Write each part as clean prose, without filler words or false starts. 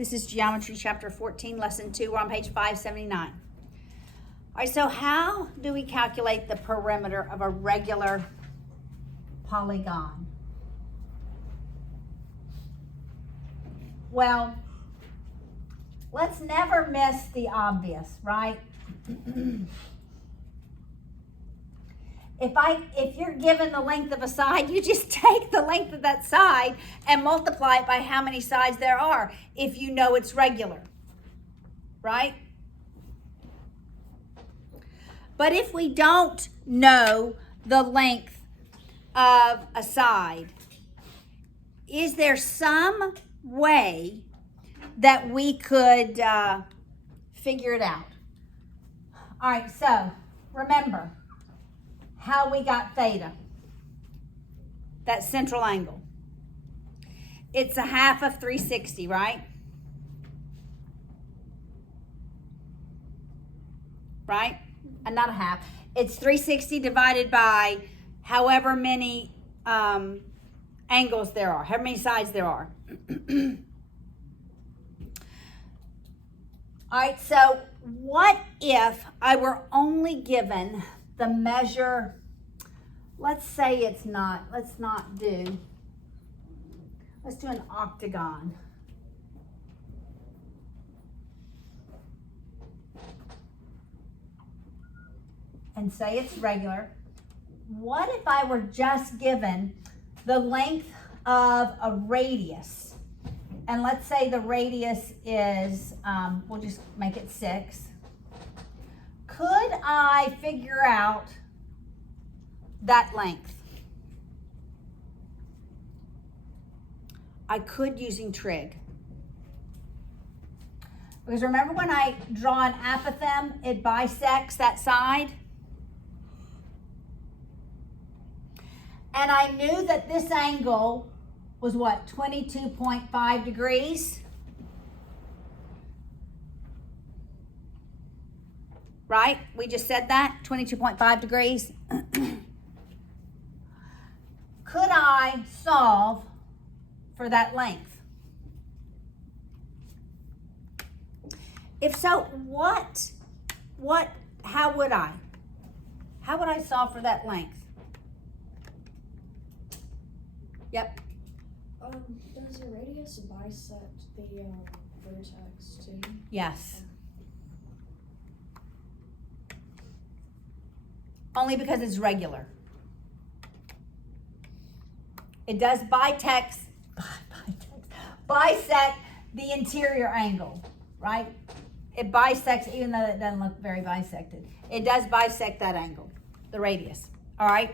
This is Geometry Chapter 14, Lesson 2. We're on page 579. All right, so how do we calculate the perimeter of a regular polygon? Well, let's never miss the obvious, right? If you're given the length of a side, you just take the length of that side and multiply it by how many sides there are, if you know it's regular, right? But if we don't know the length of a side, is there some way that we could figure it out? All right, so remember how we got theta, that central angle. It's a half of 360, right? Right? And not a half. It's 360 divided by however many angles there are, however many sides there are. All right, so what if I were only given the measure, let's do an octagon. And say it's regular. What if I were just given the length of a radius? And let's say the radius is, we'll just make it 6. Could I figure out that length? I could using trig. Because remember when I draw an apothem, it bisects that side? And I knew that this angle was what, 22.5 degrees? Right? We just said that, 22.5 degrees. Could I solve for that length? If so, how would I? How would I solve for that length? Yep. Does the radius bisect the vertex too? Yes. Only because it's regular. It does bisect the interior angle, right? It bisects, even though it doesn't look very bisected. It does bisect that angle, the radius, all right?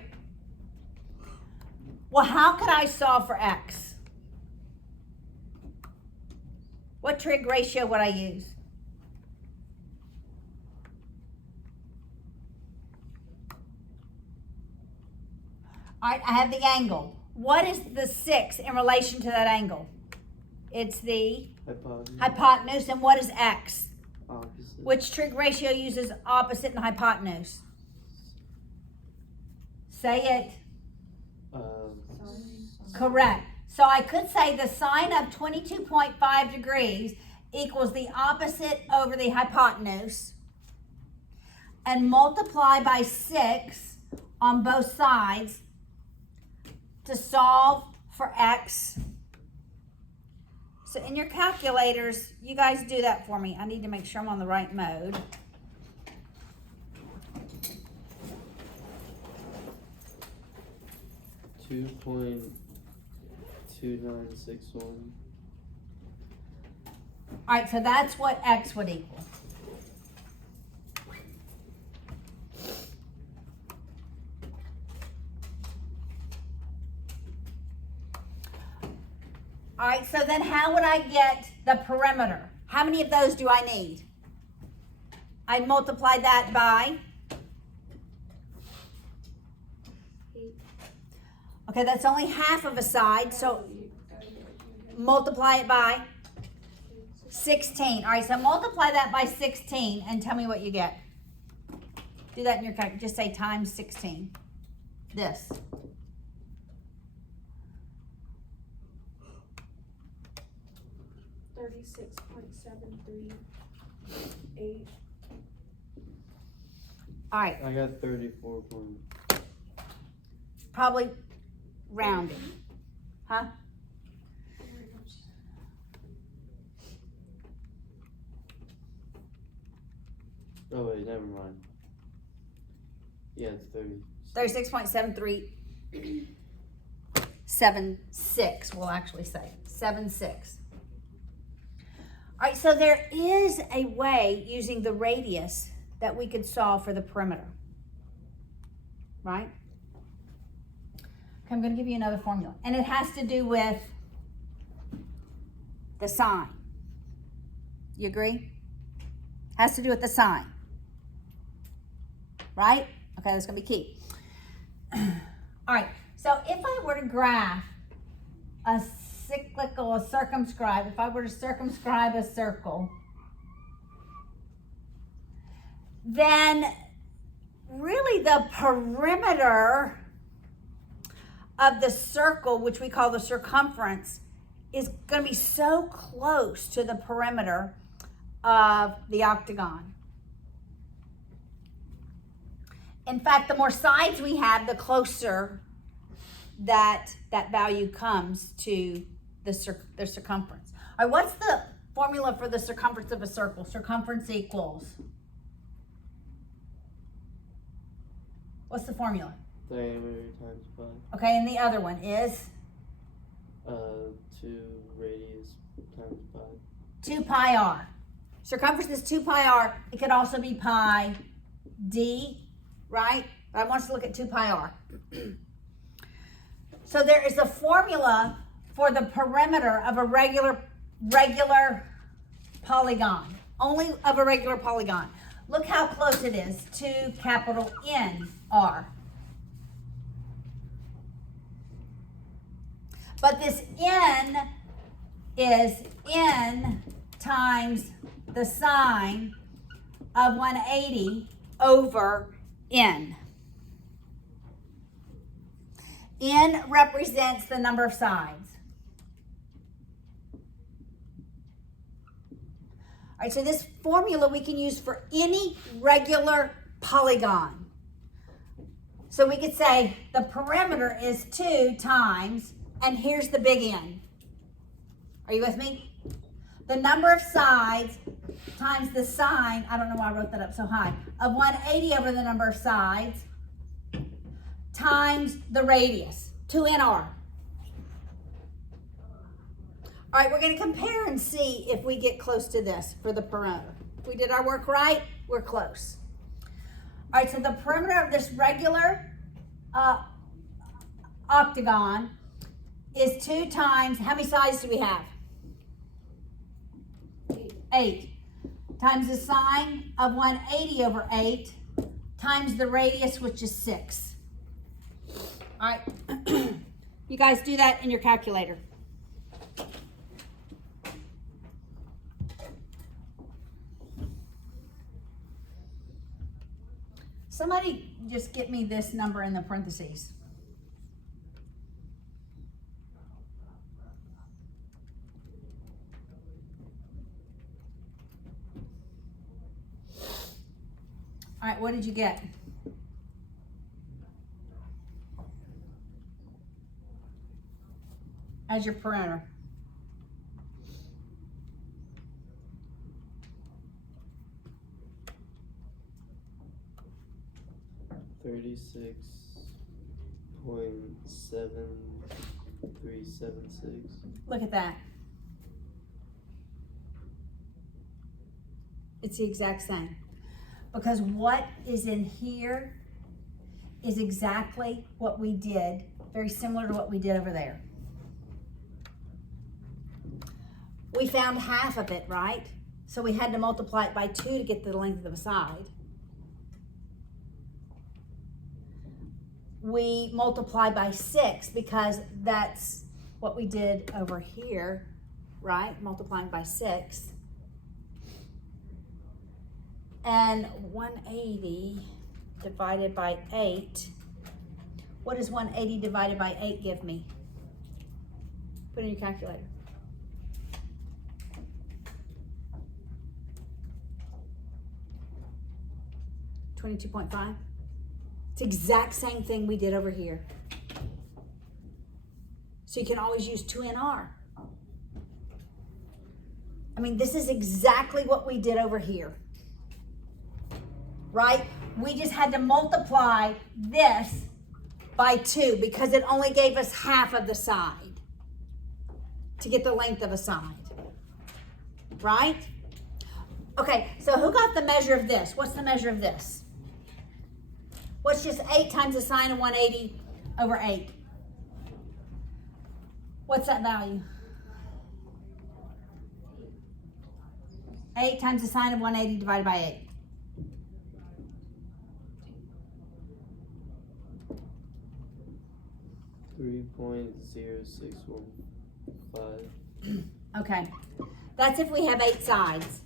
Well, how could I solve for x? What trig ratio would I use? All right, I have the angle. What is the 6 in relation to that angle? It's the hypotenuse. And what is x? Opposite. Which trig ratio uses opposite and hypotenuse? Say it. Correct. So I could say the sine of 22.5 degrees equals the opposite over the hypotenuse and multiply by 6 on both sides to solve for x. So in your calculators, you guys do that for me. I need to make sure I'm on the right mode. .2961. All right, so that's what x would equal. All right, so then how would I get the perimeter? How many of those do I need? I multiply that by? 8. Okay, that's only half of a side, so multiply it by 16. All right, so multiply that by 16 and tell me what you get. Do that in your calculator. Just say times 16. This. 36. 36.738. All right, I got 34 point. probably rounding, huh? Oh wait, never mind. Yeah, it's 30. 36.7376, we'll actually say 76. All right, so there is a way using the radius that we could solve for the perimeter, right? Okay, I'm going to give you another formula, and it has to do with the sign. You agree? Has to do with the sign, right? Okay, that's going to be key. All right, so if I were to graph a circumscribe, if I were to circumscribe a circle, then really the perimeter of the circle, which we call the circumference, is going to be so close to the perimeter of the octagon. In fact, the more sides we have, the closer that value comes to the circumference. All right, what's the formula for the circumference of a circle? Circumference equals. What's the formula? Diameter times pi. Okay, and the other one is? 2 radius times pi. 2 pi r. Circumference is 2 pi r. It could also be pi d, right? But I want us to look at 2 pi r. So there is a formula for the perimeter of a regular polygon. Only of a regular polygon. Look how close it is to capital N, R. But this N is N times the sine of 180 over N. N represents the number of sides. All right, so this formula we can use for any regular polygon. So we could say the perimeter is 2 times, and here's the big N. Are you with me? The number of sides times the sine, I don't know why I wrote that up so high, of 180 over the number of sides times the radius, 2nr. All right, we're going to compare and see if we get close to this for the perimeter. If we did our work right, we're close. All right, so the perimeter of this regular octagon is 2 times, how many sides do we have? 8. Times the sine of 180 over 8 times the radius, which is 6. All right, you guys do that in your calculator. Somebody just get me this number in the parentheses. All right, what did you get? As your perimeter. $36.7376. Look at that. It's the exact same. Because what is in here is exactly what we did, very similar to what we did over there. We found half of it, right? So we had to multiply it by 2 to get the length of the side. We multiply by 6 because that's what we did over here, right? Multiplying by 6. And 180 divided by 8. What does 180 divided by 8 give me? Put it in your calculator. 22.5? It's the exact same thing we did over here. So you can always use 2NR. I mean, this is exactly what we did over here. Right? We just had to multiply this by 2 because it only gave us half of the side to get the length of a side. Right? Okay, so who got the measure of this? What's the measure of this? What's just 8 times the sine of 180 over 8? What's that value? 8 times the sine of 180 divided by 8. .0615. Okay, that's if we have 8 sides.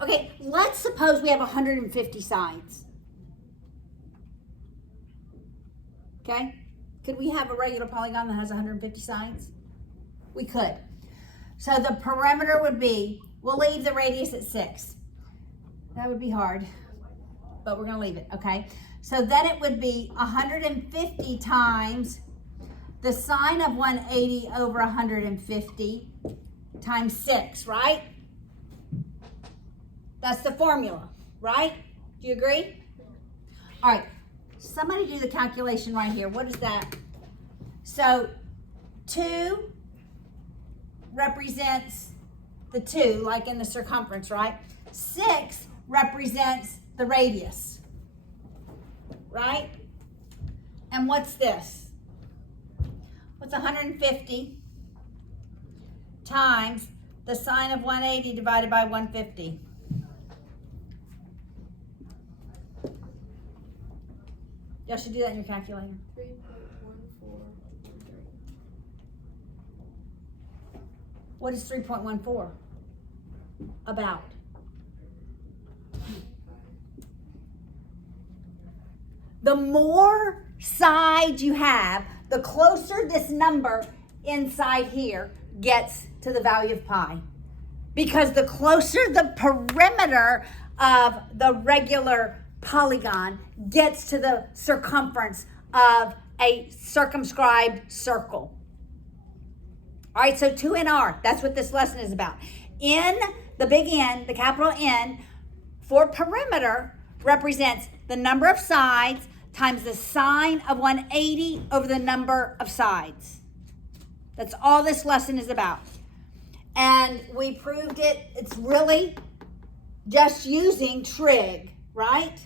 Okay, let's suppose we have 150 sides. Okay, could we have a regular polygon that has 150 sides? We could. So the perimeter would be, we'll leave the radius at 6. That would be hard, but we're gonna leave it, okay? So then it would be 150 times the sine of 180 over 150 times 6, right? That's the formula, right? Do you agree? All right, somebody do the calculation right here. What is that? So 2 represents the 2, like in the circumference, right? 6 represents the radius, right? And what's this? What's 150 times the sine of 180 divided by 150? Y'all should do that in your calculator. 3.1413. What is 3.14 about? The more sides you have, the closer this number inside here gets to the value of pi. Because the closer the perimeter of the regular polygon gets to the circumference of a circumscribed circle. All right, so 2NR, that's what this lesson is about. N, the big N, the capital N, for perimeter represents the number of sides times the sine of 180 over the number of sides. That's all this lesson is about. And we proved it. It's really just using trig, right?